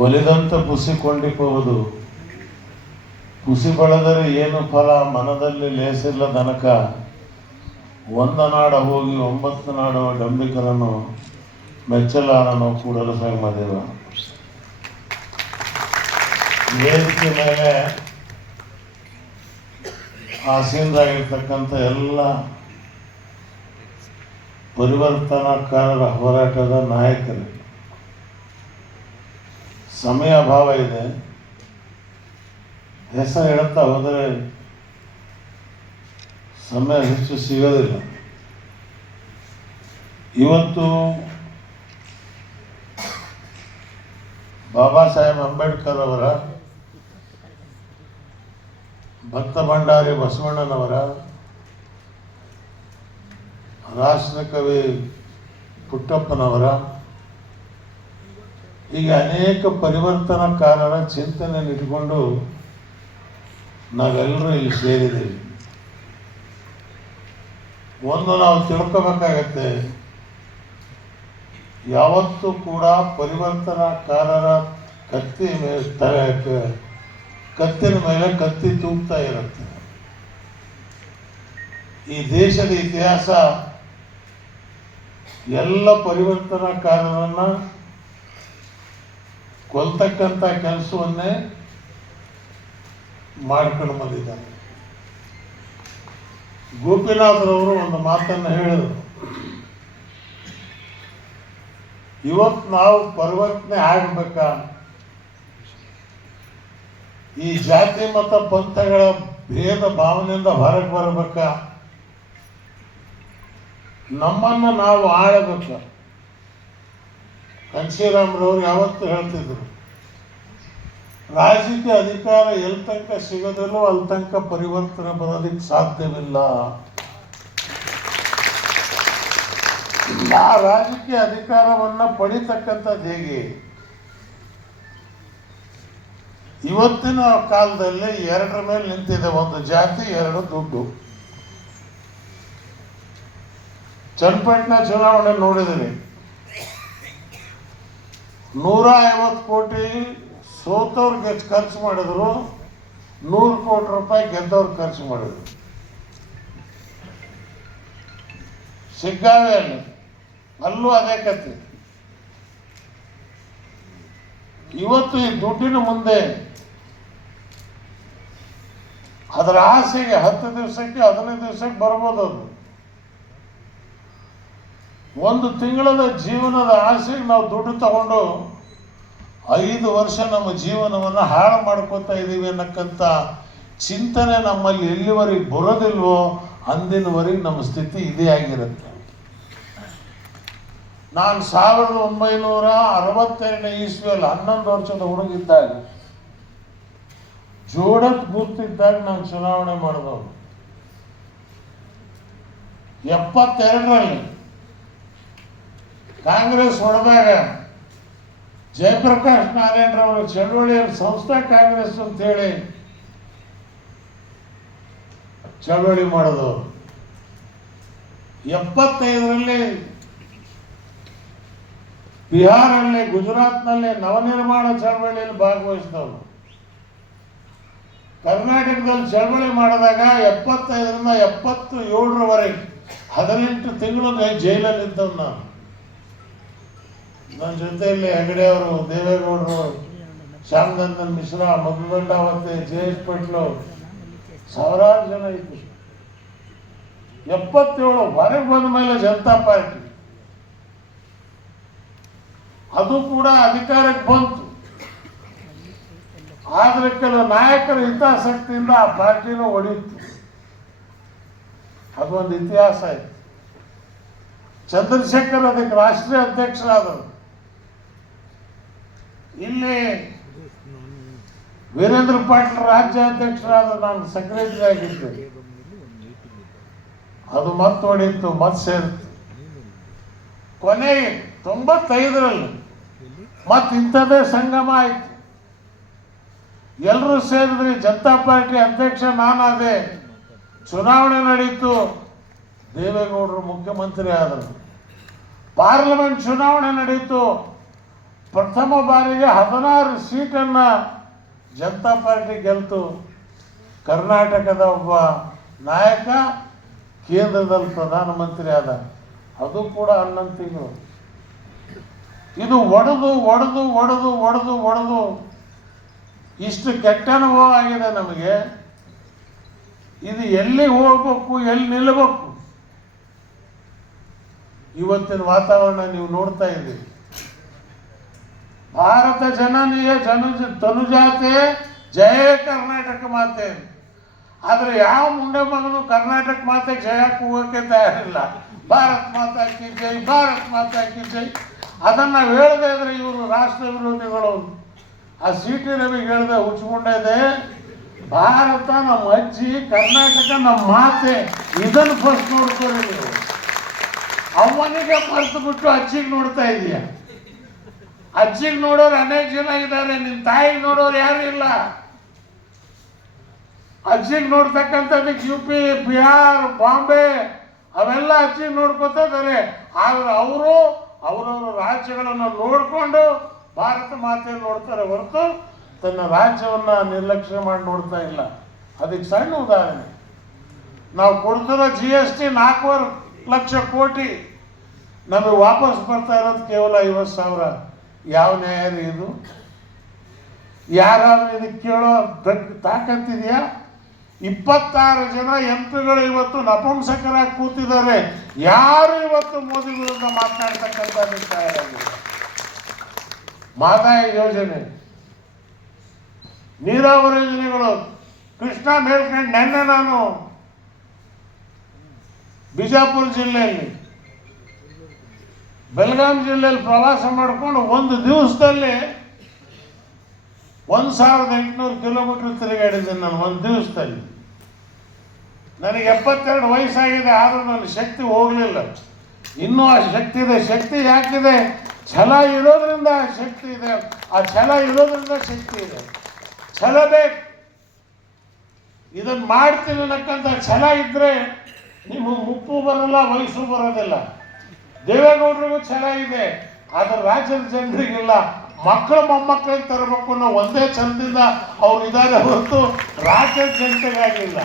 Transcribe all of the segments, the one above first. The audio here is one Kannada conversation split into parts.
ಒಲಿದಂತ ಪುಸಿ ಕೊಂಡಿಪ್ಪುವುದು ಪುಸಿ ಬಳದರೆ ಏನು ಫಲ? ಮನದಲ್ಲಿ ಲೇಸಿಲ್ಲ ತನಕ. ಒಂದ ನಾಡ ಹೋಗಿ ಒಂಬತ್ತು ನಾಡ ಡಂಬಿಕರನ್ನು ಮೆಚ್ಚಲಾರನು ಕೂಡಲು ಸಂಗಮದೇವ ವೇದಿಕೆ ಮೇಲೆ ಆಸೀನರಾಗಿರ್ತಕ್ಕಂಥ ಎಲ್ಲ ಪರಿವರ್ತನಾಕಾರರ ಹೋರಾಟದ ನಾಯಕರು. ಸಮಯ ಅಭಾವ ಇದೆ. ಹೆಸರು ಹೇಳುತ್ತಾ ಹೋದರೆ ಸಮಯ ಹೆಚ್ಚು ಸಿಗೋದಿಲ್ಲ. ಇವತ್ತು ಬಾಬಾ ಸಾಹೇಬ್ ಅಂಬೇಡ್ಕರ್ ಅವರ, ಭಕ್ತ ಭಂಡಾರಿ ಬಸವಣ್ಣನವರ, ರಾಷ್ಟ್ರಕವಿ ಪುಟ್ಟಪ್ಪನವರ ಹೀಗೆ ಅನೇಕ ಪರಿವರ್ತನಕಾರರ ಚಿಂತನೆಯನ್ನು ಇಟ್ಕೊಂಡು ನಾವೆಲ್ಲರೂ ಇಲ್ಲಿ ಸೇರಿದ್ದೀವಿ. ಒಂದು ನಾವು ತಿಳ್ಕೋಬೇಕಾಗತ್ತೆ, ಯಾವತ್ತೂ ಕೂಡ ಪರಿವರ್ತನಕಾರರ ಕತ್ತಿ ಮೇಲೆ ಕತ್ತಿನ ಮೇಲೆ ಕತ್ತಿ ತೂಗ್ತಾ ಇರುತ್ತೆ. ಈ ದೇಶದ ಇತಿಹಾಸ ಎಲ್ಲ ಪರಿವರ್ತನಾಕಾರರನ್ನ ಕೊಲ್ತಕ್ಕಂಥ ಕೆಲಸವನ್ನೇ ಮಾಡ್ಕೊಂಡು ಬಂದಿದ್ದಾರೆ ಗೋಪಿನಾಥರವರು ಒಂದು ಮಾತನ್ನು ಹೇಳಿದರು. ಇವತ್ತು ನಾವು ಪರಿವರ್ತನೆ ಆಗಬೇಕ? ಈ ಜಾತಿ ಮತ ಪಂಥಗಳ ಭೇದ ಭಾವನೆಯಿಂದ ಹೊರಗೆ ಬರಬೇಕ? ನಮ್ಮನ್ನು ನಾವು ಆಳಬೇಕು. ಕನ್ಶಿರಾಮ್ರವ್ರು ಯಾವತ್ತೂ ಹೇಳ್ತಿದ್ರು, ರಾಜಕೀಯ ಅಧಿಕಾರ ಎಲ್ಲಿ ತನಕ ಸಿಗೋದಿಲ್ಲೋ ಅಲ್ಲಿ ತನಕ ಪರಿವರ್ತನೆ ಬರೋದಕ್ಕೆ ಸಾಧ್ಯವಿಲ್ಲ. ಆ ರಾಜಕೀಯ ಅಧಿಕಾರವನ್ನ ಪಡಿತಕ್ಕಂಥದ್ದು ಹೇಗೆ? ಇವತ್ತಿನ ಕಾಲದಲ್ಲಿ ಎರಡರ ಮೇಲೆ ನಿಂತಿದೆ ಒಂದು ಜಾತಿ, ಎರಡು ದುಡ್ಡು. ಚನ್ನಪಟ್ಟಣ ಚುನಾವಣೆ ನೋಡಿದಿರಿ ನೂರ ಐವತ್ತು ಕೋಟಿ ಸೋತವ್ರಿಗೆ ಖರ್ಚು ಮಾಡಿದ್ರು, ನೂರು ಕೋಟಿ ರೂಪಾಯಿ ಗೆದ್ದವ್ರು ಖರ್ಚು ಮಾಡಿದ್ರು. ಶಿಗ್ಗಾವಿಯಲ್ಲಿ ಅಲ್ಲೂ ಅದೇ ಕತೆ ಇವತ್ತು ಈ ದುಡ್ಡಿನ ಮುಂದೆ ಅದರ ಆಸೆಗೆ ಹತ್ತು ದಿವಸಕ್ಕೆ ಹದಿನೈದು ದಿವಸಕ್ಕೆ ಬರ್ಬೋದು ಅದು. ಒಂದು ತಿಂಗಳದ ಜೀವನದ ಆಸೆಗೆ ನಾವು ದುಡ್ಡು ತಗೊಂಡು ಐದು ವರ್ಷ ನಮ್ಮ ಜೀವನವನ್ನು ಹಾಳು ಮಾಡ್ಕೋತಾ ಇದ್ದೀವಿ ಅನ್ನಕ್ಕಂಥ ಚಿಂತನೆ ನಮ್ಮಲ್ಲಿ ಎಲ್ಲಿವರೆಗೆ ಬರೋದಿಲ್ವೋ ಅಂದಿನವರೆಗೆ ನಮ್ಮ ಸ್ಥಿತಿ ಇದೇ ಆಗಿರುತ್ತೆ. ನಾನು ಸಾವಿರದ ಒಂಬೈನೂರ ಅರವತ್ತೆರಡನೇ ಇಸ್ವಿಯಲ್ಲಿ ಹನ್ನೊಂದು ವರ್ಷದ ಹುಡುಗಿದ್ದಾಗ ಜೋಡತ್ ಬೂತ್ ಇದ್ದಾಗ ನಾನು ಚುನಾವಣೆ ಮಾಡಿದವನು ಎಪ್ಪತ್ತೆರಡರಲ್ಲಿ ಕಾಂಗ್ರೆಸ್ ಹೊಡೆದಾಗ ಜಯಪ್ರಕಾಶ್ ನಾರಾಯಣರವರು ಚಳುವಳಿಯ ಸಂಸ್ಥಾ ಕಾಂಗ್ರೆಸ್ ಅಂತ ಹೇಳಿ ಚಳವಳಿ ಮಾಡಿದವರು ಎಪ್ಪತ್ತೈದರಲ್ಲಿ ಬಿಹಾರಲ್ಲಿ, ಗುಜರಾತ್ನಲ್ಲಿ ನವನಿರ್ಮಾಣ ಚಳವಳಿಯಲ್ಲಿ ಭಾಗವಹಿಸಿದವರು. ಕರ್ನಾಟಕದಲ್ಲಿ ಚಳವಳಿ ಮಾಡಿದಾಗ ಎಪ್ಪತ್ತೈದರಿಂದ ಎಪ್ಪತ್ತು ಏಳರವರೆಗೆ ಹದಿನೆಂಟು ತಿಂಗಳು ಜೈಲಲ್ಲಿ ಇದ್ದವ್ ನಾನು. ನನ್ನ ಜೊತೆಯಲ್ಲಿ ಹೆಗಡೆ ಅವರು ದೇವೇಗೌಡರು, ಶ್ಯಾಮನಂದನ್ ಮಿಶ್ರಾ ಮಧುದಂಡಾವತಿ ಮತ್ತೆ ಜಯೇಶ್ ಪಟ್ಲು, ಸಾವಿರಾರು ಜನ ಇದ್ರು. ಎಪ್ಪತ್ತೇಳು ಹೊರಗೆ ಬಂದ ಮೇಲೆ ಜನತಾ ಪಾರ್ಟಿ. ಅದು ಕೂಡ ಅಧಿಕಾರಕ್ಕೆ ಬಂತು. ಆದರೆ ಕೆಲವು ನಾಯಕರ ಹಿತಾಸಕ್ತಿಯಿಂದ ಆ ಪಾರ್ಟಿನೂ ಒಡೆಯಿತು ಅದೊಂದು ಇತಿಹಾಸ ಆಯ್ತು. ಚಂದ್ರಶೇಖರ್ ಅದಕ್ಕೆ ರಾಷ್ಟ್ರೀಯ ಅಧ್ಯಕ್ಷರಾದರು ಇಲ್ಲಿ ವೀರೇಂದ್ರ ಪಾಟೀಲ್ ರಾಜ್ಯಾಧ್ಯಕ್ಷರಾದ ನಾನು ಸೆಕ್ರೆಟರಿ ಆಗಿದ್ದೆ ಅದು ಮತ್ತೆ ಹೊಡಿತು ಮತ್ತೆ ಸೇರಿತು. ಕೊನೆಗೆ ತೊಂಬತ್ತೈದರಲ್ಲಿ ಮತ್ತೆ ಇಂಥದ್ದೇ ಸಂಗಮ ಆಯ್ತು. ಎಲ್ಲರೂ ಸೇರಿದ್ರಿ ಜನತಾ ಪಾರ್ಟಿ ಅಧ್ಯಕ್ಷ ನಾನಾದೆ. ಚುನಾವಣೆ ನಡೀತು. ದೇವೇಗೌಡರು ಮುಖ್ಯಮಂತ್ರಿ ಆದರು. ಪಾರ್ಲಿಮೆಂಟ್ ಚುನಾವಣೆ ನಡೀತು. ಪ್ರಥಮ ಬಾರಿಗೆ ಹದಿನಾರು ಸೀಟನ್ನ ಜನತಾ ಪಾರ್ಟಿ ಗೆಲ್ತು. ಕರ್ನಾಟಕದ ಒಬ್ಬ ನಾಯಕ, ಕೇಂದ್ರದಲ್ಲಿ ಪ್ರಧಾನಮಂತ್ರಿ ಆದ. ಅದು ಕೂಡ ಹನ್ನೊಂದು ಇದು ಒಡೆದು ಒಡೆದು ಒಡೆದು ಒಡೆದು ಒಡೆದು ಇಷ್ಟು ಕೆಟ್ಟ ಅನುಭವ ಆಗಿದೆ ನಮಗೆ. ಇದು ಎಲ್ಲಿ ಹೋಗ್ಬೇಕು, ಎಲ್ಲಿ ನಿಲ್ಲಬೇಕು? ಇವತ್ತಿನ ವಾತಾವರಣ ನೀವು ನೋಡ್ತಾ ಇದ್ದೀರಿ. ಭಾರತ ಜನನೀಯ ಜನ ತನುಜಾತೆ, ಜಯ ಕರ್ನಾಟಕ ಮಾತೆ. ಆದರೆ ಯಾವ ಮುಂಡೆ ಮಗನು ಕರ್ನಾಟಕ ಮಾತೆ ಜಯ ಕೂಗಕ್ಕೆ ತಯಾರಿಲ್ಲ. ಭಾರತ್ ಮಾತಾ ಕಿ ಜೈ, ಭಾರತ್ ಮಾತಾ ಕಿ ಜೈ. ಅದನ್ನ ನಾವು ಹೇಳದೆ ಇದ್ರೆ ಇವರು ರಾಷ್ಟ್ರ ವಿರೋಧಿಗಳು. ಆ ಸಿಟಿ ರವಿಗೆ ಹೇಳ್ದೆ ಹುಚ್ಕೊಂಡದೆ ಭಾರತ ನಮ್ಮ ಅಜ್ಜಿ, ಕರ್ನಾಟಕ ನಮ್ಮ ಮಾತೆ. ಇದನ್ನು ಫಸ್ಟ್ ನೋಡ್ಕೊಳ್ಳಿ ನೀವು. ಅವನಿಗೆ ಮರೆತು ಬಿಟ್ಟು ಅಜ್ಜಿಗೆ ನೋಡ್ತಾ ಇದೀಯ. ಅಜ್ಜಿಗೆ ನೋಡೋರು ಅನೇಕ ಜನ ಇದ್ದಾರೆ ನಿಮ್ಮ ತಾಯಿಗೆ ನೋಡೋರು ಯಾರು ಇಲ್ಲ? ಅಜ್ಜಿಗೆ ನೋಡ್ತಕ್ಕಂಥದ್ದಕ್ಕೆ ಯು ಪಿ, ಬಿಹಾರ್, ಬಾಂಬೆ, ಅವೆಲ್ಲ ಅಜ್ಜಿಗೆ ನೋಡ್ಕೊತಾ ಇದ್ದಾರೆ ಆದ್ರೆ ಅವರು ಅವರವರ ರಾಜ್ಯಗಳನ್ನು ನೋಡಿಕೊಂಡು ಭಾರತ ಮಾತೆಯನ್ನು ನೋಡ್ತಾರೆ ಹೊರತು ತನ್ನ ರಾಜ್ಯವನ್ನ ನಿರ್ಲಕ್ಷ್ಯ ಮಾಡಿ ನೋಡ್ತಾ ಇಲ್ಲ. ಅದಕ್ಕೆ ಸಣ್ಣ ಉದಾಹರಣೆ. ನಾವು ಕೊಡ್ತಿರೋ ಜಿ ಎಸ್ ಟಿ ನಾಲ್ಕೂವರೆ ಲಕ್ಷ ಕೋಟಿ ನಮಗೆ ವಾಪಸ್ ಬರ್ತಾ ಇರೋದು ಕೇವಲ ಐವತ್ತು ಸಾವಿರ. ಯಾವ ನ್ಯಾಯಾಲಯ ಇದು ಯಾರಾದರೂ ಇದಕ್ಕೆ ಕೇಳೋ ತಾಕತ್ತಿದೆಯಾ? ಇಪ್ಪತ್ತಾರು ಜನ ಎಂ ಪಿಗಳು ಇವತ್ತು ನಪುಂಸಕರಾಗಿ ಕೂತಿದ್ದಾರೆ. ಯಾರು ಇವತ್ತು ಮೋದಿ ವಿರುದ್ಧ ಮಾತನಾಡ್ತಕ್ಕಂಥದ್ದು ತಯಾರಾಗಿಲ್ಲ ಮಾದಾಯ ಯೋಜನೆ. ನೀರಾವರಿ ಯೋಜನೆಗಳು. ಕೃಷ್ಣ ಮೇಲ್ಕಂಡು ನೆನ್ನೆ ನಾನು ಬಿಜಾಪುರ ಜಿಲ್ಲೆಯಲ್ಲಿ ಬೆಳಗಾಂ ಜಿಲ್ಲೆಯಲ್ಲಿ ಪ್ರವಾಸ ಮಾಡಿಕೊಂಡು ಒಂದು ದಿವಸದಲ್ಲಿ ಒಂದು ಸಾವಿರದ ಎಂಟುನೂರು ಕಿಲೋಮೀಟರ್ ತಿರುಗಾಡಿದ್ದೀನಿ ನಾನು ಒಂದು ದಿವಸದಲ್ಲಿ. ನನಗೆ ಎಪ್ಪತ್ತೆರಡು ವಯಸ್ಸಾಗಿದೆ, ಆದರೂ ನನ್ನ ಶಕ್ತಿ ಹೋಗಲಿಲ್ಲ. ಇನ್ನೂ ಆ ಶಕ್ತಿ ಇದೆ, ಶಕ್ತಿ ಯಾಕಿದೆ? ಛಲ ಇರೋದ್ರಿಂದ ಆ ಶಕ್ತಿ ಇದೆ. ಆ ಛಲ ಇರೋದ್ರಿಂದ ಶಕ್ತಿ ಇದೆ. ಛಲ ಬೇಕು. ಇದನ್ನು ಮಾಡ್ತೀನಿ ಅನ್ನಕ್ಕಂಥ ಛಲ ಇದ್ರೆ ನಿಮಗೆ ಮುಪ್ಪು ಬರಲ್ಲ, ವಯಸ್ಸು ಬರೋದಿಲ್ಲ. ದೇವೇಗೌಡರಿಗೂ ಚೆನ್ನಾಗಿದೆ ಆದ್ರೆ ರಾಜ್ಯದ ಜನರಿಗಿಲ್ಲ ಮಕ್ಕಳು ಮೊಮ್ಮಕ್ಕಳಿಗೆ ತರಬೇಕು ಅನ್ನೋ ಒಂದೇ ಚಂದದಿಂದ ಅವ್ರು ಇದ್ದಾರೆ ಹೊರತು ರಾಜ್ಯದ ಜನತೆಗಾಗಿಲ್ಲ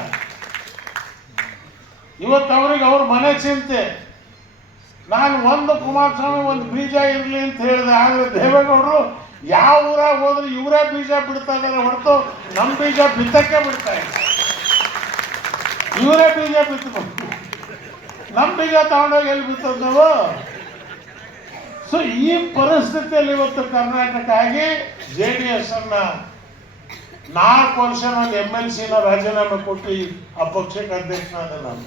ಇವತ್ತು ಅವ್ರಿಗೆ ಅವ್ರ ಮನೆ ಚಿಂತೆ. ನಾನು ಒಂದು ಕುಮಾರಸ್ವಾಮಿ, ಒಂದು ಬೀಜ ಇರಲಿ ಅಂತ ಹೇಳಿದೆ, ಆದರೆ ದೇವೇಗೌಡರು ಯಾವ ಊರಾಗ ಹೋದ್ರೆ ಇವರೇ ಬೀಜ ಬಿಡ್ತಾ ಇದ್ದಾರೆ ಹೊರತು ನಮ್ಮ ಬೀಜ ಬಿತ್ತಕ್ಕೆ ಬಿಡ್ತಾ ಇದ್ದಾರೆ ಇವರೇ ಬೀಜ ಬಿತ್ತಬೇಕು ನಮ್ಮ ತಗೊಂಡೋಗಿ ಎಲ್ಲಿ ಬಿಡ್ತದ ನಾವು? ಸೊ ಈ ಪರಿಸ್ಥಿತಿಯಲ್ಲಿ ಇವತ್ತು ಕರ್ನಾಟಕ ಆಗಿ ಜೆ ಡಿ ಎಸ್ ಅನ್ನ ನಾಲ್ಕು ವರ್ಷ ನಾನು ಎಂ ಎಲ್ ಸಿನ ರಾಜೀನಾಮೆ ಕೊಟ್ಟು ಆ ಪಕ್ಷಕ್ಕೆ ಅಧ್ಯಕ್ಷನಾದ ನಾನು.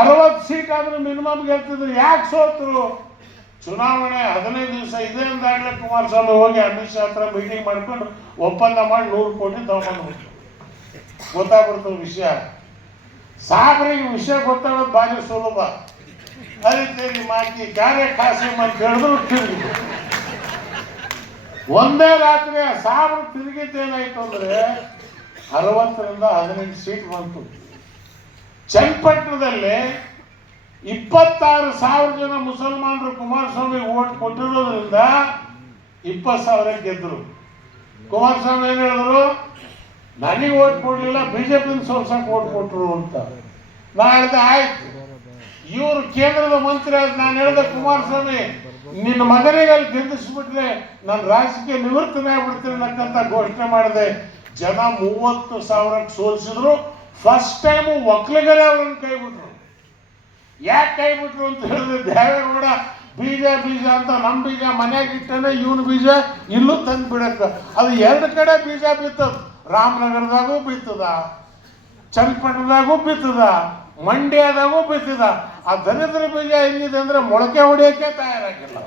ಅರವತ್ತು ಸೀಟ್ ಆದ್ರೂ ಮಿನಿಮಮ್ ಗೆಲ್ತಿದ್ರು, ಯಾಕೆ ಸೋತರು? ಚುನಾವಣೆ ಹದಿನೈದು ದಿವಸ ಇದೆ ಅಂದಾಗಲೇ ಕುಮಾರಸ್ವಾಮಿ ಹೋಗಿ ಅಮಿತ್ ಶಾ ಹತ್ರ ಮೀಟಿಂಗ್ ಮಾಡ್ಕೊಂಡು ಒಪ್ಪಂದ ಮಾಡಿ ನೂರು ಕೋಟಿ ತಗೊಂಡ್ಬಿಟ್ಟು ಗೊತ್ತಾಗ್ಬಿಡ್ತು ವಿಷಯ. ಸಾಗರಿಗೆ ವಿಷಯ ಗೊತ್ತಾಗೋದು ಭಾರಿ ಸುಲಭ. ಅದೇ ಮಾಕಿ ಗಾರೆ ಖಾಸಿ ಅಂತ ಹೇಳಿದ್ರು ತಿರುಗಿ. ಒಂದೇ ರಾತ್ರಿ ಆ ಸಾವಿರ ತಿರುಗಿದ್ದೇನಾಯ್ತು ಅಂದ್ರೆ ಅರವತ್ತರಿಂದ ಹದಿನೆಂಟು ಸೀಟ್ ಬಂತು. ಚನ್ನಪಟ್ಟಣದಲ್ಲಿ ಇಪ್ಪತ್ತಾರು ಸಾವಿರ ಜನ ಮುಸಲ್ಮಾನರು ಕುಮಾರಸ್ವಾಮಿ ಓಟ್ ಕೊಟ್ಟಿರೋದ್ರಿಂದ ಇಪ್ಪತ್ತು ಸಾವಿರ ಗೆದ್ರು. ಕುಮಾರಸ್ವಾಮಿ ಏನು ಹೇಳಿದ್ರು? ನನಗೆ ಓಟ್ ಕೊಡಲಿಲ್ಲ ಬಿಜೆಪಿ ಸೋಲ್ಸಕ್ಕೆ ಓಟ್ ಕೊಟ್ಟರು ಅಂತ. ನಾ ಹೇಳ್ದೆ ಆಯ್ತು. ಇವರು ಕೇಂದ್ರದ ಮಂತ್ರಿ ಆದ ನಾನು ಹೇಳ್ದೆ ಕುಮಾರಸ್ವಾಮಿ, ನಿನ್ನ ಮಗನಿಗೆ ಅಲ್ಲಿ ಗೆಲ್ಲಿಸ್ಬಿಟ್ರೆ ನಾನು ರಾಜಕೀಯ ನಿವೃತ್ತನೇ ಆಗ್ಬಿಡ್ತೀನಿ ಅನ್ನಕ್ಕಂತ ಘೋಷಣೆ ಮಾಡಿದೆ. ಜನ ಮೂವತ್ತು ಸಾವಿರಕ್ಕೆ ಸೋಲಿಸಿದ್ರು. ಫಸ್ಟ್ ಟೈಮ್ ಒಕ್ಕಲಿಗರೇ ಅವ್ರನ್ನ ಕೈ ಬಿಟ್ರು. ಯಾಕೆ ಕೈ ಬಿಟ್ರು ಅಂತ ಹೇಳಿದ್ರೆ, ದೇವೇಗೌಡ, ಬೀಜ ಬೀಜ ಅಂತ ನಮ್ಮ ಬೀಜ ಮನ್ಯಾಗ ಇಟ್ಟನೆ, ಇವನು ಬೀಜ ಇಲ್ಲೂ ತಂದು ಬಿಡತ್ತ ಅದು ಎರಡು ಕಡೆ ಬೀಜ ಬಿತ್ತದ. ರಾಮನಗರದಾಗೂ ಬಿತ್ತದ ಚನ್ನಪಟ್ಟಣದಾಗೂ ಬಿತ್ತದ ಮಂಡ್ಯದಾಗೂ ಬಿತ್ತದ ಆ ದರಿದ್ರ ಬೀಜ ಹೆಂಗಿದೆ ಅಂದ್ರೆ ಮೊಳಕೆ ಹೊಡೆಯಕ್ಕೆ ತಯಾರಾಗಿಲ್ಲ.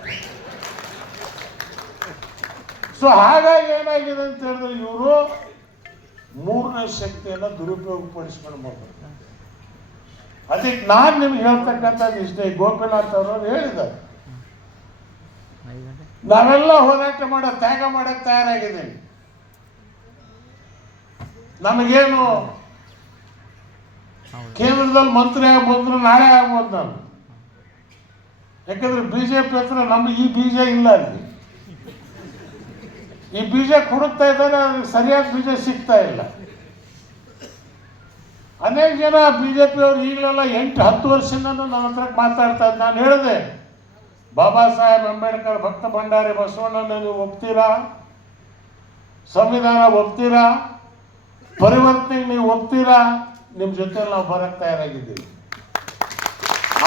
ಸೊ ಹಾಗಾಗಿ ಏನಾಗಿದೆ ಅಂತ ಹೇಳಿದ್ರೆ ಇವರು ಮೂರನೇ ಶಕ್ತಿಯನ್ನು ದುರುಪಯೋಗ ಪಡಿಸ್ಕೊಂಡು ಬರ್ತಾರೆ ಅದಕ್ಕೆ ನಾನು ನಿಮ್ಗೆ ಹೇಳ್ತಕ್ಕಂಥದ್ದು ಇಷ್ಟೇ ಗೋಪಿನಾಥ್ ಅವರು ಹೇಳಿದ್ದಾರೆ. ನಾವೆಲ್ಲ ಹೋರಾಟ ಮಾಡೋ ತ್ಯಾಗ ಮಾಡಕ್ ತಯಾರಾಗಿದ್ದೀವಿ ನಮಗೇನು ಕೇಂದ್ರದಲ್ಲಿ ಮಂತ್ರಿ ಆಗಿ ಬಂದ್ರು ನಾಳೆ ಆಗ್ಬೋದು ನಾನು. ಯಾಕಂದ್ರೆ ಬಿ ಜೆ ಪಿ ಹತ್ರ ನಮ್ಗೆ ಈ ಬೀಜ ಇಲ್ಲ ಅಲ್ಲಿ. ಈ ಬೀಜ ಕೊಡುತ್ತಾ ಇದ್ದಾರೆ ಅದಕ್ಕೆ ಸರಿಯಾದ ಬೀಜ ಸಿಗ್ತಾ ಇಲ್ಲ. ಅನೇಕ ಜನ ಬಿ ಜೆ ಪಿಯವರು ಈಗಲೆಲ್ಲ ಎಂಟು ಹತ್ತು ವರ್ಷದಿಂದ ನನ್ನ ಹತ್ರ ಮಾತಾಡ್ತಾ ಇದ್ದ ನಾನು ಹೇಳಿದೆ ಬಾಬಾ ಸಾಹೇಬ್ ಅಂಬೇಡ್ಕರ್ ಭಕ್ತ ಭಂಡಾರಿ ಬಸವಣ್ಣನ ನೀವು ಒಪ್ತೀರಾ? ಸಂವಿಧಾನ ಒಪ್ತೀರಾ? ಪರಿವರ್ತನೆಗೆ ನೀವು ಒಪ್ತೀರಾ? ನಿಮ್ಮ ಜೊತೆ ನಾವು ಬರಕ್ಕೆ ತಯಾರಾಗಿದ್ದೀವಿ.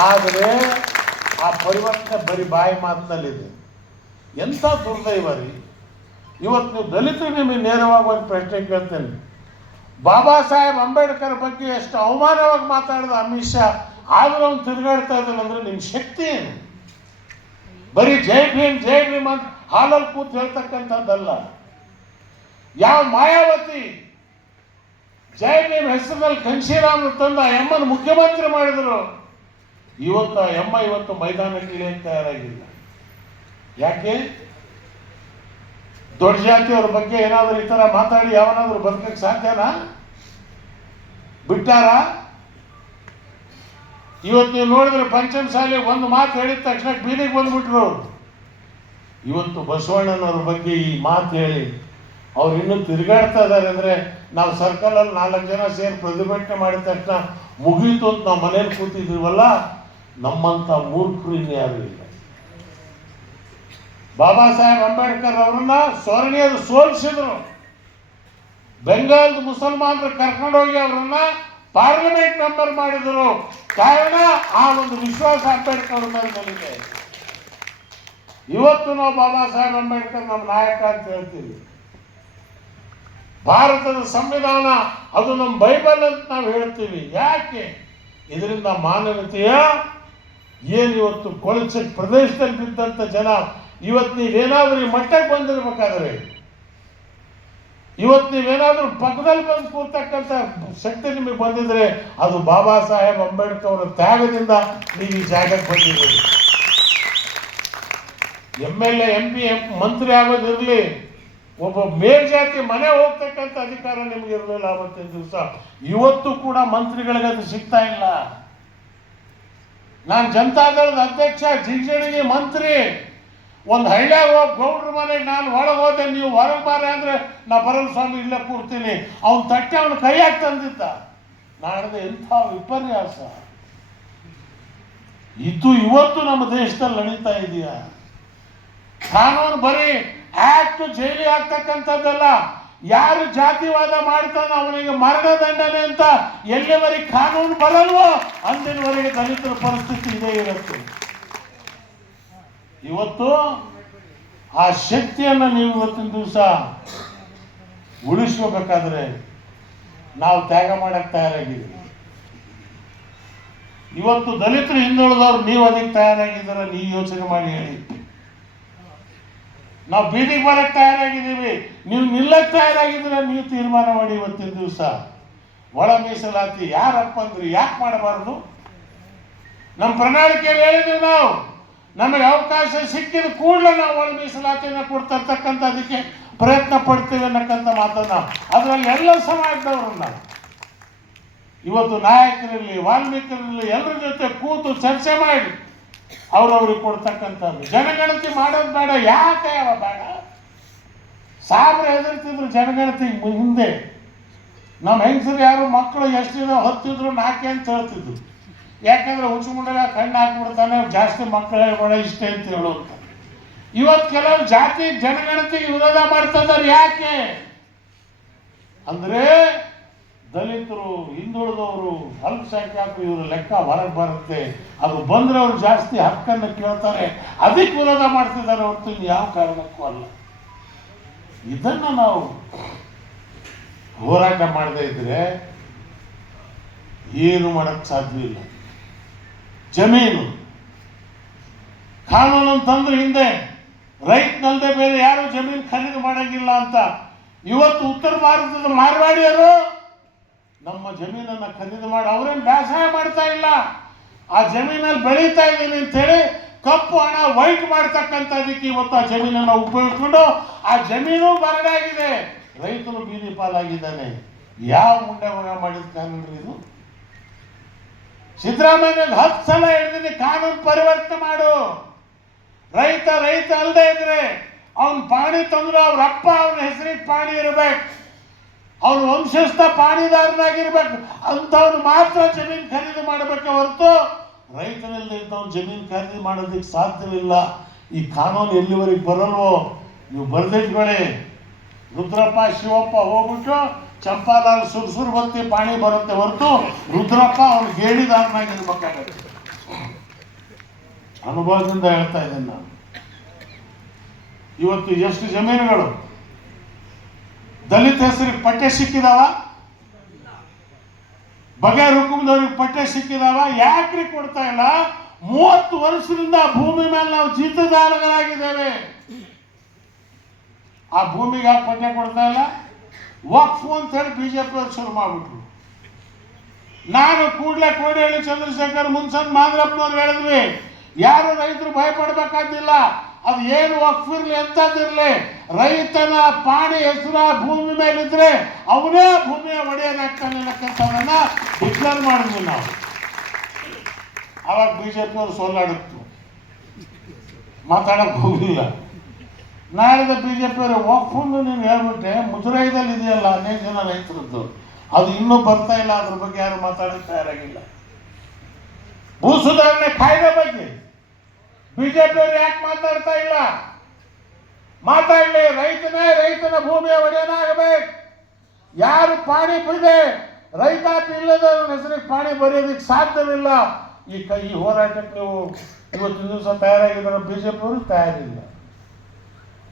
ಆದರೆ ಆ ಪರಿವರ್ತನೆ ಬರೀ ಬಾಯಿ ಮಾತಿನಲ್ಲಿದೆ. ಎಂಥ ದುರ್ದೈವ ರೀ? ಇವತ್ತು ನೀವು ದಲಿತರು ನಿಮಗೆ ನೇರವಾಗಿ ಒಂದು ಪ್ರಶ್ನೆ ಕೇಳ್ತೇನೆ. ಬಾಬಾ ಸಾಹೇಬ್ ಅಂಬೇಡ್ಕರ್ ಬಗ್ಗೆ ಎಷ್ಟು ಅವಮಾನವಾಗಿ ಮಾತಾಡಿದ ಅಮಿತ್ ಶಾ, ಆದರೂ ಅವ್ನು ತಿರುಗಾಡ್ತಾ ಇದ್ದಾನೆ ಅಂದ್ರೆ ನಿಮ್ಮ ಶಕ್ತಿ ಏನು? ಬರೀ ಜೈ ಭೀಮ್ ಜೈ ಭೀಮ್ ಅಂತ ಹಾಲಲ್ಲಿ ಕೂತು ಹೇಳ್ತಕ್ಕಂಥದ್ದಲ್ಲ. ಯಾವ ಮಾಯಾವತಿ ಜೈ ಭೀಮ್ ಹೆಸರಿನಲ್ಲಿ ಕನ್ಶೀರಾಮ್ ತಂದ ಆ ಎಮ್ಮನ ಮುಖ್ಯಮಂತ್ರಿ ಮಾಡಿದರು. ಇವತ್ತು ಎಮ್ಮ ಇವತ್ತು ಮೈದಾನಕ್ಕೆ ಇಳಿಯಕ್ಕೆ ತಯಾರಾಗಿಲ್ಲ. ಯಾಕೆ? ದೊಡ್ಡ ಜಾತಿಯವ್ರ ಬಗ್ಗೆ ಏನಾದರೂ ಈ ಥರ ಮಾತಾಡಿ ಯಾವನಾದರೂ ಬದುಕಕ್ಕೆ ಸಾಧ್ಯನಾ? ಬಿಟ್ಟಾರ? ಇವತ್ತು ನೀವು ನೋಡಿದ್ರೆ ಪಂಚಮ ಶಾಲೆ ಒಂದು ಮಾತು ಹೇಳಿದ ತಕ್ಷಣ ಬೀದಿಗೆ ಬಂದ್ಬಿಟ್ರು. ಇವತ್ತು ಬಸವಣ್ಣನವ್ರ ಬಗ್ಗೆ ಈ ಮಾತು ಹೇಳಿ ಅವ್ರು ಇನ್ನೂ ತಿರುಗಾಡ್ತಾ ಇದ್ದಾರೆ ಅಂದರೆ ನಾವು ಸರ್ಕಲಲ್ಲಿ ನಾಲ್ಕು ಜನ ಸೇರಿ ಪ್ರತಿಭಟನೆ ಮಾಡಿದ ತಕ್ಷಣ ಮುಗೀತು ಅಂತ ನಾವು ಮನೇಲಿ ಕೂತಿದ್ದೀವಲ್ಲ, ನಮ್ಮಂತ ಮೂರ್ಖರು ಇನ್ಯಾರು ಇಲ್ಲ. ಬಾಬಾ ಸಾಹೇಬ್ ಅಂಬೇಡ್ಕರ್ ಅವರನ್ನ ಸ್ವರ್ಣೀಯರು ಸೋಲಿಸಿದ್ರು. ಬೆಂಗಾಲ್ ಮುಸಲ್ಮಾನರು ಕರ್ಕೊಂಡೋಗಿ ಅವರನ್ನ ಪಾರ್ಲಿಮೆಂಟ್ ಮೆಂಬರ್ ಮಾಡಿದ್ರು. ಕಾರಣ ಆ ಒಂದು ವಿಶ್ವಾಸ ಅಂಬೇಡ್ಕರ್ ಮೇಲೆ ನಮಗೆ ಇವತ್ತು ನಾವು ಬಾಬಾ ಸಾಹೇಬ್ ಅಂಬೇಡ್ಕರ್ ನಮ್ಮ ನಾಯಕ ಅಂತ ಹೇಳ್ತೀವಿ. ಭಾರತದ ಸಂವಿಧಾನ, ಅದು ನಮ್ಮ ಬೈಬಲ್ ಅಂತ ನಾವು ಹೇಳ್ತೀವಿ. ಯಾಕೆ? ಇದರಿಂದ ಮಾನವೀಯತೆಯ ಏನು ಇವತ್ತು ಕೊಳಚೆ ಪ್ರದೇಶದಲ್ಲಿ ಬಿದ್ದಂಥ ಜನ, ಇವತ್ತು ನೀವೇನಾದ್ರೂ ಈ ಮಟ್ಟಕ್ಕೆ ಬಂದಿರಬೇಕಾದ್ರೆ, ಇವತ್ತು ನೀವೇನಾದರೂ ಪಕ್ಕದಲ್ಲಿ ಬಂದು ಕೂರ್ತಕ್ಕಂಥ ಶಕ್ತಿ ನಿಮಗೆ ಬಂದಿದ್ರೆ, ಅದು ಬಾಬಾ ಸಾಹೇಬ್ ಅಂಬೇಡ್ಕರ್ ಅವರ ತ್ಯಾಗದಿಂದ ನೀವು ಈ ಜಾಗಕ್ಕೆ ಬಂದಿದ್ದೀರಿ. M L M P, M ಮಂತ್ರಿ ಆಗೋದಿರಲಿ ಒಬ್ಬ ಮೇಲ್ಜಾತಿ ಮನೆ ಹೋಗ್ತಕ್ಕಂಥ ಅಧಿಕಾರ ನಿಮ್ಗೆ ಇರಲಿಲ್ಲ ಅವತ್ತಿನ ದಿವಸ. ಇವತ್ತು ಕೂಡ ಮಂತ್ರಿಗಳಿಗೆ ಅದು ಸಿಗ್ತಾ ಇಲ್ಲ. ನಾನು ಜನತಾದಳದ ಅಧ್ಯಕ್ಷ ಜಿಂಜಣಿಗೆ ಮಂತ್ರಿ. ಒಂದು ಹಳ್ಳ್ಯಾಗ ಹೋಗಿ ಗೌಡ್ರ ಮನೆಗೆ ನಾನು ಒಳಗೆ ಹೋದೆ, ನೀವು ಹೊರಗೆ ಬಾರೆ ಅಂದ್ರೆ ನಾ ಬರಲ್ ಸ್ವಾಮಿ ಇಲ್ಲೇ ಕೂರ್ತೀನಿ. ಅವ್ನು ತಟ್ಟೆ ಅವನು ಕೈಯಾಗಿ ತಂದಿದ್ದ. ನಾಡ್ದು ಎಂಥ ವಿಪರ್ಯಾಸ. ಇದು ಇವತ್ತು ನಮ್ಮ ದೇಶದಲ್ಲಿ ನಡೀತಾ ಇದೆಯಾ? ಕಾನೂನು ಬರೀ ಆಕ್ಟ್ ಜೈಲಿ ಆಗ್ತಕ್ಕಂಥದ್ದಲ್ಲ? ಯಾರು ಜಾತಿವಾದ ಮಾಡ್ತಾನೋ ಅವನಿಗೆ ಮರಣದಂಡನೆ ಅಂತ ಎಲ್ಲಿವರೆಗೆ ಕಾನೂನು ಬರಲ್ವೋ ಅಂದಿನವರೆಗೆ ದಲಿತರ ಪರಿಸ್ಥಿತಿ ಇದೇ ಇರುತ್ತೆ. ಇವತ್ತು ಆ ಶಕ್ತಿಯನ್ನು ನೀವು ಇವತ್ತಿನ ದಿವಸ ಉಳಿಸ್ಕೋಬೇಕಾದ್ರೆ ನಾವು ತ್ಯಾಗ ಮಾಡಕ್ಕೆ ತಯಾರಾಗಿದ್ದೀವಿ. ಇವತ್ತು ದಲಿತರು ಹಿಂದುಳಿದವ್ರು ನೀವು ಅದಕ್ಕೆ ತಯಾರಾಗಿದ್ದೀರ, ನೀವು ಯೋಚನೆ ಮಾಡಿ ಹೇಳಿ. ನಾವು ಬೀದಿಗೆ ಬರಕ್ಕೆ ತಯಾರಾಗಿದ್ದೀವಿ. ನೀವು ನಿಲ್ಲಕ್ಕೆ ತಯಾರಾಗಿದ್ದೀರ ನೀವು ತೀರ್ಮಾನ ಮಾಡಿ ಇವತ್ತಿನ ದಿವಸ. ಒಳ ಮೀಸಲಾತಿ ಯಾರಪ್ಪ ಅಂದ್ರೆ ಯಾಕೆ ಮಾಡಬಾರ್ದು? ನಮ್ಮ ಪ್ರಣಾಳಿಕೆಯಲ್ಲಿ ಹೇಳಿದ್ದೀವಿ ನಾವು. ನಮಗೆ ಅವಕಾಶ ಸಿಕ್ಕಿದ ಕೂಡಲೇ ನಾವು ಒಳ ಮೀಸಲಾತಿಯನ್ನು ಕೊಡ್ತರ್ತಕ್ಕಂಥ ಅದಕ್ಕೆ ಪ್ರಯತ್ನ ಪಡ್ತೀವಿ ಅನ್ನಕ್ಕಂಥ ಮಾತನ್ನ. ಅದರಲ್ಲಿ ಎಲ್ಲ ಸಮಾಜದವ್ರನ್ನ ಇವತ್ತು ನಾಯಕರಲ್ಲಿ ವಾಲ್ಮೀಕಿರಲ್ಲಿ ಎಲ್ಲರ ಜೊತೆ ಕೂತು ಚರ್ಚೆ ಮಾಡಿ. ಅವ್ರವ್ರಿಗೆ ಕೊಡ್ತಕ್ಕಂಥದ್ದು. ಜನಗಣತಿ ಮಾಡೋದು ಬೇಡ, ಯಾಕೆ ಅವ ಬೇಡ? ಸಾವಿರ ಹೆದರ್ತಿದ್ರು ಜನಗಣತಿ ಹಿಂದೆ. ನಮ್ಮ ಹೆಂಗಸರು ಯಾರು ಮಕ್ಕಳು ಎಷ್ಟಿದ ಹೊತ್ತಿದ್ರು ನಾಲ್ಕೆ ಅಂತ ಹೇಳ್ತಿದ್ರು. ಯಾಕಂದ್ರೆ ಹುಚ್ಚುಮುಂಡಗ ಕಣ್ಣು ಹಾಕ್ಬಿಡ್ತಾನೆ, ಜಾಸ್ತಿ ಮಕ್ಕಳು ಒಳ ಇಷ್ಟೇ ಅಂತ ಹೇಳೋದು ಇವತ್ತು ಕೆಲವರು ಜಾತಿ ಜನಗಣತಿ ವಿರೋಧ ಮಾಡ್ತಾ ಇದ್ದಾರೆ ಯಾಕೆ? ಅಂದ್ರೆ ದಲಿತರು, ಹಿಂದುಳಿದವರು ಅಲ್ಪಸಂಖ್ಯಾತರು ಇವರು ಲೆಕ್ಕ ಹೊರಗೆ ಬರುತ್ತೆ. ಅದು ಬಂದರೆ ಅವರು ಜಾಸ್ತಿ ಹಕ್ಕನ್ನು ಕೇಳ್ತಾರೆ. ಅದಕ್ಕೆ ವಿರೋಧ ಮಾಡ್ತಿದ್ದಾರೆ ಹೊರತು ಯಾವ ಕಾರಣಕ್ಕೂ ಅಲ್ಲ. ಇದನ್ನು ನಾವು ಹೋರಾಟ ಮಾಡದೇ ಇದ್ರೆ ಏನು ಮಾಡಕ್ ಸಾಧ್ಯವಿಲ್ಲ ಜಮೀನು. ಕಾನೂನು ತಂದ್ರೆ ಹಿಂದೆ ರೈತನಲ್ಲದೆ ಬೇರೆ ಯಾರು ಜಮೀನು ಖರೀದಿ ಮಾಡಂಗಿಲ್ಲ ಅಂತ. ಇವತ್ತು ಉತ್ತರ ಭಾರತದ ಮಾರ್ವಾಡಿಯರು ನಮ್ಮ ಜಮೀನನ್ನು ಖರೀದಿ ಮಾಡಿ ಅವರೇನು ಬೇಸಾಯ ಮಾಡ್ತಾ ಇಲ್ಲ? ಆ ಜಮೀನಲ್ಲಿ ಬೆಳೀತಾ ಇದ್ದೀನಿ ಅಂತೇಳಿ ಕಪ್ಪು ಹಣ, ವೈಟ್ ಮಾಡ್ತಕ್ಕಂಥದಕ್ಕೆ ಇವತ್ತು ಆ ಜಮೀನನ್ನು ಉಪಯೋಗಿಸ್ಕೊಂಡು ಆ ಜಮೀನು ಬರಡಾಗಿದೆ ರೈತನು ಬೀದಿ ಪಾಲಾಗಿದ್ದಾನೆ ಯಾವ ಮುಂಡೆ ಮಗ ಮಾಡಿದ ಕಾನೂನು ಇದು? ಸಿದ್ದರಾಮಯ್ಯ ಹತ್ತು ಸಲ ಹೇಳಿದೀನಿ, ಕಾನೂನು ಪರಿವರ್ತನೆ ಮಾಡು. ರೈತ ರೈತ ಅಲ್ಲದೆ ಇದ್ರೆ ಅವನ್ ಪಾಣಿ ತಂದ್ರೆ ಅವ್ರ ಅಪ್ಪ ಅವನ ಹೆಸರಿಗೆ ಪಾಣಿ ಇರ್ಬೇಕು. ಅವ್ರ ವಂಶಸ್ಥ ಪಾಣಿದಾರನಾಗಿರ್ಬೇಕು ಅಂಥವ್ನು ಮಾತ್ರ ಜಮೀನು ಖರೀದಿ ಮಾಡಬೇಕೆ ಹೊರತು ರೈತನಲ್ಲಿ ಇದ್ದವ್ನು ಜಮೀನು ಖರೀದಿ ಮಾಡೋದಕ್ಕೆ ಸಾಧ್ಯವಿಲ್ಲ. ಈ ಕಾನೂನು ಎಲ್ಲಿವರೆಗೆ ಬರಲ್ವೋ, ನೀವು ಬರೆದಿಟ್ಕೊಳ್ಳಿ. ರುದ್ರಪ್ಪ, ಶಿವಪ್ಪ ಹೋಗ್ಬಿಟ್ಟು ಚಂಪಾಲಾಲ್ ಸುರ್ಸುರ್ ಬತ್ತಿ ಪಾಣಿ ಬರುತ್ತೆ ಹೊರತು ರುದ್ರಪ್ಪ ಅವ್ನು ಗೇಡಿದಾರನಾಗಿರ್ಬೇಕಾಗತ್ತೆ ಅನುಭವದಿಂದ ಹೇಳ್ತಾ ಇದ್ದೀನಿ ನಾನು. ಇವತ್ತು ಎಷ್ಟು ಜಮೀನುಗಳು? ದಲಿತ ಹೆಸರಿಗೆ ಪಠ್ಯ ಸಿಕ್ಕಿದಾವ? ಬಗೆ ಹುಕುಮ್ದವ್ರಿಗೆ ಪಠ್ಯ ಸಿಕ್ಕಿದಾವ? ಯಾಕ್ರಿ ಕೊಡ್ತಾ ಇಲ್ಲ? ಮೂವತ್ತು ವರ್ಷದಿಂದ ಭೂಮಿ ಮೇಲೆ ನಾವು ಜೀತದಾರರಾಗಿದ್ದೇವೆ. ಆ ಭೂಮಿಗೆ ಯಾಕೆ ಪಠ್ಯ ಕೊಡ್ತಾ ಇಲ್ಲ? ವಕ್ಫು ಅಂತ ಹೇಳಿ ಬಿಜೆಪಿ ಅವ್ರು ಶುರು ಮಾಡ್ಬಿಟ್ರು. ನಾನು ಕೂಡಲೇ ಕೋಡಿಹಳ್ಳಿ ಚಂದ್ರಶೇಖರ್ ಮುನ್ಸನ್ ಮಾದ್ರಪ್ಪನವ್ರು ಹೇಳಿದ್ವಿ. ಯಾರು ರೈತರು ಭಯ ಪಡ್ಬೇಕಾದಿಲ್ಲ ಅದು ಏನು ವಕ್ಫ್ ಇರ್ಲಿ ಎಂತದಿರ್ಲಿ ರೈತನ ಪಾಣಿ ಹೆಸರ ಭೂಮಿ ಮೇಲಿದ್ರೆ ಅವನೇ ಭೂಮಿಯ ಒಡೆಯನಾಗ್ತಾನೆ ಡಿಕ್ಲೇರ್ ಮಾಡಿದ್ವಿ ನಾವು. ಅವಾಗ ಬಿಜೆಪಿ ಅವರು ಸೋಲಾಡಿತ್ತು. ಮಾತಾಡಕ್ ಹೋಗಿಲ್ಲ ನಾಳಿದ ಬಿಜೆಪಿ ಅವರು ವಕ್ಫನ್ನು ನೀನು ಹೇಳ್ಬಿಟ್ಟೆ ಮುಜರಾಯಿದಲ್ಲಿ ಇದೆಯಲ್ಲ ಅನೇಕ ಜನ ರೈತರದ್ದು. ಅದು ಇನ್ನೂ ಬರ್ತಾ ಇಲ್ಲ, ಅದ್ರ ಬಗ್ಗೆ ಯಾರು ಮಾತಾಡಕ್ಕೆ ತಯಾರಾಗಿಲ್ಲ. ಭೂ ಸುಧಾರಣೆ ಕಾಯ್ದೆ ಬಗ್ಗೆ. ಬಿಜೆಪಿ ಅವರು ಯಾಕೆ ಮಾತಾಡ್ತಾ ಇಲ್ಲ? ಮಾತಾಡಲಿ, ರೈತನೇ ರೈತನ ಭೂಮಿಯ ಒಡೆಯನಾಗಬೇಕು ಯಾರು ಪಾಣಿ ಬಿದೆ ರೈತಾಪಿ ಇಲ್ಲದವ್ರ ಹೆಸರಿಗೆ ಪಾಣಿ ಬರೆಯೋದಕ್ಕೆ ಸಾಧ್ಯವಿಲ್ಲ. ಈ ಕೈ ಹೋರಾಟಕ್ಕೆ ನೀವು ಇವತ್ತಿನ ದಿವಸ ತಯಾರಾಗಿದ್ದಾರೆ ಬಿಜೆಪಿ ಅವರು ತಯಾರಿಲ್ಲ.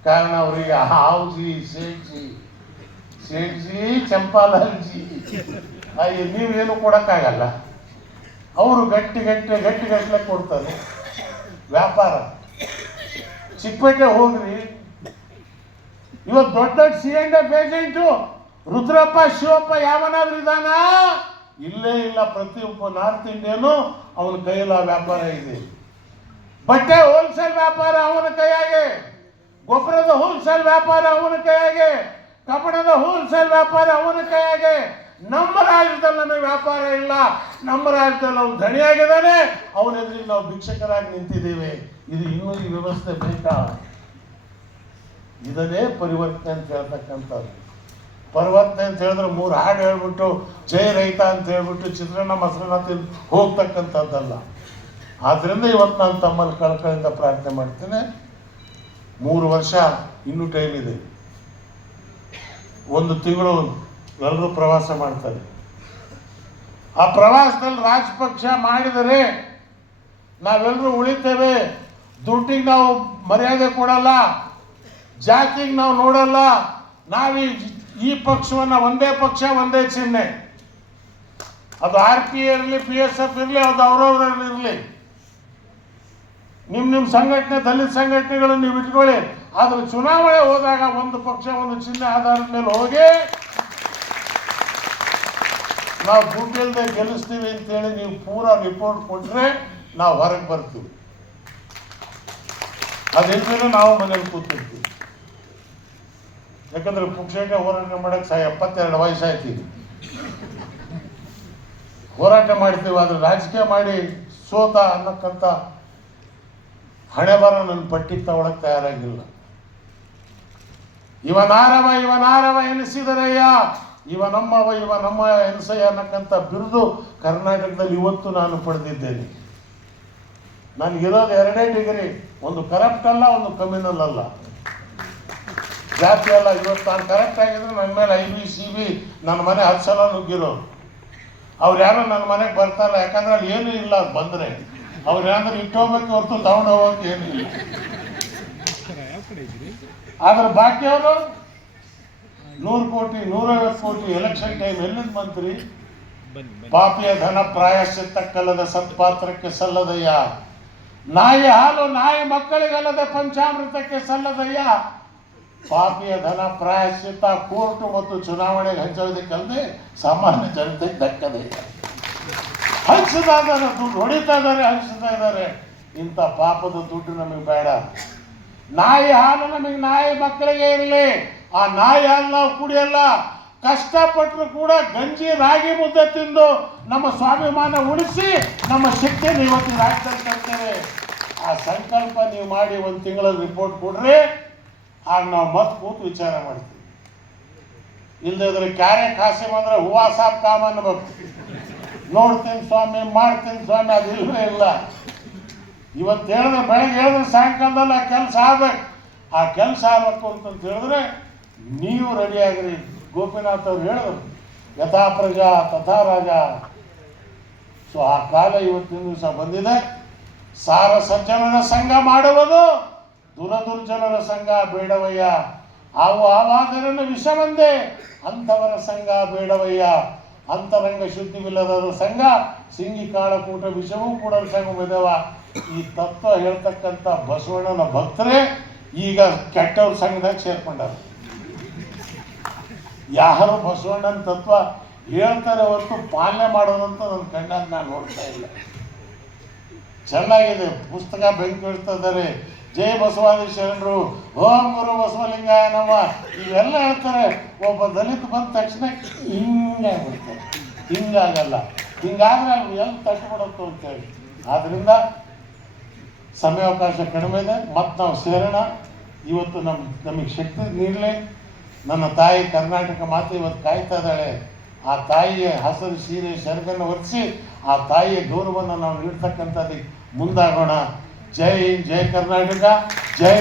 ಕಾರಣ ಅವರಿಗೆ ಹಾವ್ಜಿ ಸೇಜಿ ಸೇಜಿ ಚಂಪಾಲಾಲ್ಜಿ. ಅಯ್ಯ ನೀವೇನು ಕೊಡಕ್ಕಾಗಲ್ಲ. ಅವರು ಗಟ್ಟಿ ಗಟ್ಟಿ ಗಟ್ಟಿ ಗಟ್ಟಲೆ ಕೊಡ್ತಾರೆ. ವ್ಯಾಪಾರ. ಚಿಕ್ಕಪೇಟೆ ಹೋಗ್ರಿ. ಇವತ್ತು ದೊಡ್ಡ ದೊಡ್ಡ C and F agent Rudrappa, Shivappa ಯಾವನಾದ್ರೂ ಇದಾನ ಇಲ್ಲೇ ಇಲ್ಲ. ಪ್ರತಿಯೊಬ್ಬ ನಾರ್ತ್ ಇಂಡಿಯನು ಅವನ ಕೈಯಲ್ಲಿ ವ್ಯಾಪಾರ ಇದೆ. ಬಟ್ಟೆ ಹೋಲ್ಸೇಲ್ ವ್ಯಾಪಾರ ಅವನ ಕೈಯಾಗೆ. ಗೊಬ್ಬರದ ಹೋಲ್ಸೇಲ್ ವ್ಯಾಪಾರ ಅವನ ಕೈಯಾಗೆ. ಕಬ್ಬಣದ ಹೋಲ್ಸೇಲ್ ವ್ಯಾಪಾರ ಅವನ ಕೈಯಾಗೆ. ನಮ್ಮ ರಾಜ್ಯದಲ್ಲಿ ನಮಗೆ ವ್ಯಾಪಾರ ಇಲ್ಲ. ನಮ್ಮ ರಾಜ್ಯದಲ್ಲಿ ಅವನು ಧನಿಯಾಗಿದ್ದಾನೆ ಅವನ ಎದುರಿಗೆ ನಾವು ಭಿಕ್ಷಕರಾಗಿ ನಿಂತಿದ್ದೇವೆ. ಇದು ಇನ್ನೂ ಈ ವ್ಯವಸ್ಥೆ ಬೇಕಾ? ಇದನ್ನೇ ಪರಿವರ್ತನೆ ಅಂತ ಹೇಳ್ತಕ್ಕಂಥದ್ದು. ಪರಿವರ್ತನೆ ಅಂತ ಹೇಳಿದ್ರೆ ಮೂರು ಹಾಡು ಹೇಳ್ಬಿಟ್ಟು ಜೈ ರೈತ ಅಂತ ಹೇಳ್ಬಿಟ್ಟು ಚಿತ್ರಾನ್ನ, ಮೊಸರನ್ನ ತಿಂದು ಹೋಗ್ತಕ್ಕಂಥದ್ದಲ್ಲ. ಆದ್ರಿಂದ ಇವತ್ತು ನಾನು ತಮ್ಮಲ್ಲಿ ಕಳ್ಕಳಿಂದ ಪ್ರಾರ್ಥನೆ ಮಾಡ್ತೇನೆ. ಮೂರು ವರ್ಷ ಇನ್ನೂ ಟೈಮ್ ಇದೆ. ಒಂದು ತಿಂಗಳು ಎಲ್ಲರೂ ಪ್ರವಾಸ ಮಾಡ್ತಾರೆ. ಆ ಪ್ರವಾಸದಲ್ಲಿ ರಾಜಪಕ್ಷ ಮಾಡಿದರೆ ನಾವೆಲ್ಲರೂ ಉಳಿತೇವೆ. ದುಡ್ಡಿಗೆ ನಾವು ಮರ್ಯಾದೆ ಕೊಡಲ್ಲ. ಜಾತಿಗೆ ನಾವು ನೋಡಲ್ಲ. ನಾವು ಈ ಪಕ್ಷವನ್ನ ಒಂದೇ ಪಕ್ಷ, ಒಂದೇ ಚಿಹ್ನೆ. ಅದು ಆರ್ ಪಿ ಇರಲಿ, ಪಿ ಎಸ್ ಎಫ್ ಇರಲಿ, ಅದು ಅವ್ರವ್ರಲ್ಲಿ ಇರಲಿ. ನಿಮ್ಮ ನಿಮ್ಮ ಸಂಘಟನೆ, ದಲಿತ ಸಂಘಟನೆಗಳನ್ನು ನೀವು ಇಟ್ಕೊಳ್ಳಿ. ಆದ್ರೆ ಚುನಾವಣೆ ಹೋದಾಗ ಒಂದು ಪಕ್ಷ, ಒಂದು ಚಿಹ್ನೆ ಆಧಾರದ ಮೇಲೆ ಹೋಗಿ ನಾವು ದುಡ್ಡಿಲ್ಲದೆ ಗೆಲ್ಲಿಸ್ತೀವಿ ಅಂತೇಳಿ ನೀವು ಪೂರಾ ರಿಪೋರ್ಟ್ ಕೊಟ್ಟರೆ ನಾವು ಹೊರಗೆ ಬರ್ತೀವಿ. ಅದಿಲ್ಲದೇ ನಾವು ಮನೇಲಿ ಕೂತಿರ್ತೀವಿ. ಯಾಕಂದ್ರೆ ಪುಕ್ಷೇಟ ಹೋರಾಟ ಮಾಡಕ್ ಸಹ ಎಪ್ಪತ್ತೆರಡು ವಯಸ್ಸು ಆಯ್ತಿ ಹೋರಾಟ ಮಾಡ್ತೀವಿ, ಆದರೆ ರಾಜಕೀಯ ಮಾಡಿ ಸೋತ ಅನ್ನಕ್ಕಂಥ ಹಣೆ ಬರ ನನ್ನ ಪಟ್ಟಿ ತಗೊಳಕ್ ತಯಾರಾಗಿಲ್ಲ. ಇವನಾರವ ಇವನಾರವ ಇವ ನಾರವ ಎನಿಸಿದರಯ್ಯ ಇವ ನಮ್ಮವ ಇವ ನಮ್ಮ ಎನಿಸಯ್ಯ ಅನ್ನಕ್ಕಂಥ ಬಿರುದು ಕರ್ನಾಟಕದಲ್ಲಿ ಇವತ್ತು ನಾನು ಪಡೆದಿದ್ದೇನೆ. ನನಗಿರೋದು ಎರಡೇ ಡಿಗ್ರಿ ಒಂದು ಕರಪ್ಟ್ ಅಲ್ಲ ಒಂದು ಕಮ್ಯುನಲ್ ಅಲ್ಲ. ಜಾತಿ ಅಲ್ಲ ಇವತ್ತು ನಾನು ಕರೆಕ್ಟ್ ಆಗಿದ್ರೆ ನನ್ನ ಮೇಲೆ ಐ ಬಿ ಸಿ ಬಿ ನನ್ನ ಮನೆ ಹತ್ತು ಸಲ ನುಗ್ಗಿರೋರು. ಅವ್ರು ಯಾರು ನನ್ನ ಮನೆಗೆ ಬರ್ತಾರಲ್ಲ ಯಾಕಂದ್ರೆ ಅಲ್ಲಿ ಏನೂ ಇಲ್ಲ ಅದು ಬಂದರೆ. ಅವ್ರು ಏನಾದ್ರು ಇಟ್ಟೋಗ್ಬೇಕು ಹೊರತು ತಗೊಂಡು ಹೋಗೋಕೆ ಏನೂ ಇಲ್ಲ. ಆದ್ರೆ ಬಾಕಿಯವರು ನೂರು ಕೋಟಿ ನೂರೈವತ್ತು ಕೋಟಿ ಎಲೆಕ್ಷನ್ ಟೈಮ್ ಎಲ್ಲಿಂದ ಬಂತ್ರಿ ಪಾಪಿಯ ಧನ ಪ್ರಾಯಶ್ಚಿತ್ತಕ್ಕಲ್ಲದ ಸತ್ಪಾತ್ರಕ್ಕೆ ಸಲ್ಲದಯ್ಯ. ನಾಯಿ ಹಾಲು ನಾಯಿ ಮಕ್ಕಳಿಗಲ್ಲದೆ ಪಂಚಾಮೃತಕ್ಕೆ ಸಲ್ಲದಯ್ಯ. ಪಾಪಿಯ ಧನ ಪ್ರಾಯಶ್ಚಿತ್ತ ಕೋರ್ಟು ಮತ್ತು ಚುನಾವಣೆಗೆ ಹಂಚೋದಕ್ಕಲ್ಲದೆ ಸಾಮಾನ್ಯ ಜನತೆಗೆ ದಕ್ಕದೆ. ಹಂಚ್ತಾ ಇದ್ದಾರೆ ದುಡ್ಡು ಹೊಡಿತಾ ಇದ್ದಾರೆ ಹಂಚ್ತಾ ಇದ್ದಾರೆ. ಇಂಥ ಪಾಪದ ದುಡ್ಡು ನಮಗೆ ಬೇಡ. ನಾಯಿ ಹಾಲು ನಮಗೆ ನಾಯಿ ಮಕ್ಕಳಿಗೆ ಇರಲಿ. ಆ ನಾಯಿ ಹಾಲು ನಾವು ಕುಡಿಯಲ್ಲ ಕಷ್ಟಪಟ್ಟರು ಕೂಡ ಗಂಜಿ, ರಾಗಿ ಮುದ್ದೆ ತಿಂದು ನಮ್ಮ ಸ್ವಾಭಿಮಾನ ಉಳಿಸಿ ನಮ್ಮ ಶಕ್ತಿಯನ್ನು ಇವತ್ತು ರಾಜ್ಯದಲ್ಲಿ ತರ್ತೇವೆ. ಆ ಸಂಕಲ್ಪ ನೀವು ಮಾಡಿ ಒಂದು ತಿಂಗಳ ರಿಪೋರ್ಟ್ ಕೊಡ್ರಿ, ಆಗ ನಾವು ಮತ್ತೆ ಕೂತು ವಿಚಾರ ಮಾಡ್ತೀವಿ. ಇಲ್ಲದಿದ್ರೆ ಕ್ಯಾರೆ ಕಾಸಿಮ್ ಅಂದ್ರೆ ಹೂವಾ ಸಾಬ್ ಕಾಮ ಅನ್ಬೇಕು ನೋಡ್ತೀನಿ ಸ್ವಾಮಿ, ಮಾಡ್ತೀನಿ ಸ್ವಾಮಿ, ಅದು ಇಲ್ಲವೇ ಇಲ್ಲ. ಇವತ್ತು ಹೇಳಿದ್ರೆ ಬೆಳಗ್ಗೆ ಹೇಳಿದ್ರೆ ಸಾಯಂಕಾಲದಲ್ಲಿ ಆ ಕೆಲಸ ಆಗ್ಬೇಕು. ಆ ಕೆಲಸ ಆಗ್ಬೇಕು ಅಂತಂತ ಹೇಳಿದ್ರೆ ನೀವು ರೆಡಿ ಆಗ್ರಿ. ಗೋಪಿನಾಥ್ ಅವ್ರು ಹೇಳಿದ್ರು ಯಥಾ ಪ್ರಜಾ, ತಥಾ ರಾಜ. ಸೊ ಆ ಕಾಲ ಇವತ್ತಿನ ದಿವಸ ಬಂದಿದೆ. ಸಾರ ಸಜ್ಜನರ ಸಂಘ ಮಾಡುವುದು. ದುರದುರ್ಜನರ ಸಂಘ ಬೇಡವಯ್ಯ. ಅವು ಆವಾದರನ್ನು ವಿಷಮಂದೆ ಅಂಥವರ ಸಂಘ ಬೇಡವಯ್ಯ. ಅಂತರಂಗ ಶುದ್ಧಿವಿಲ್ಲದವರ ಸಂಘ, ಸಿಂಗಿ ಕಾಳಕೂಟ ವಿಷವೂ ಕೂಡ ಸಂಘ ಬಿದವ ಈ ತತ್ವ ಹೇಳ್ತಕ್ಕಂಥ ಬಸವಣ್ಣನ ಭಕ್ತರೇ ಈಗ ಕೆಟ್ಟವ್ರ ಸಂಘದಾಗ ಸೇರ್ಕೊಂಡಾರ ಯಾರು ಬಸವಣ್ಣನ ತತ್ವ ಹೇಳ್ತಾರೆ ಹೊರತು ಪಾಲನೆ ಮಾಡೋದಂತ ನನ್ನ ಕಣ್ಣಾಗ ನಾನು ನೋಡ್ತಾ ಇಲ್ಲ. ಚೆನ್ನಾಗಿದೆ, ಪುಸ್ತಕ ಬೆಂಕಿ ಇಡ್ತಿದ್ದಾರೆ ಜೈ ಬಸವಾದಿ ಶರಣರು. ಓಂ ಗುರು ಬಸವಲಿಂಗಾಯ ನಮ್ಮ ಇವೆಲ್ಲ ಹೇಳ್ತಾರೆ, ಒಬ್ಬ ದಲಿತ ಬಂದ ತಕ್ಷಣ ಹಿಂಗೆ ಬಿಡ್ತಾರೆ ಹಿಂಗಾಗಲ್ಲ. ಹಿಂಗಾದ್ರೆ ಅಲ್ಲಿ ಎಲ್ಲಿ ತಟ್ಬಿಡುತ್ತೆ ಅಂತೇಳಿ ಆದ್ರಿಂದ ಸಮಯಾವಕಾಶ ಕಡಿಮೆ ಇದೆ. ಮತ್ತು ನಾವು ಸೇರೋಣ. ಇವತ್ತು ನಮ್ಮ ನಮಗೆ ಶಕ್ತಿ ನೀಡಲಿ. ನನ್ನ ತಾಯಿ ಕರ್ನಾಟಕ ಮಾತೆ ಇವತ್ತು ಕಾಯ್ತಾ ಇದ್ದಾಳೆ. ಆ ತಾಯಿಯ ಹಸಿರು, ಸೀರೆ, ಶರಗನ್ನು ಒರೆಸಿ ಆ ತಾಯಿಯ ಗೌರವವನ್ನು ನಾವು ನೀಡ್ತಕ್ಕಂಥದ್ದಕ್ಕೆ ಮುಂದಾಗೋಣ. ಜೈ ಹಿಂದ್, ಜೈ ಕರ್ನಾಟಕ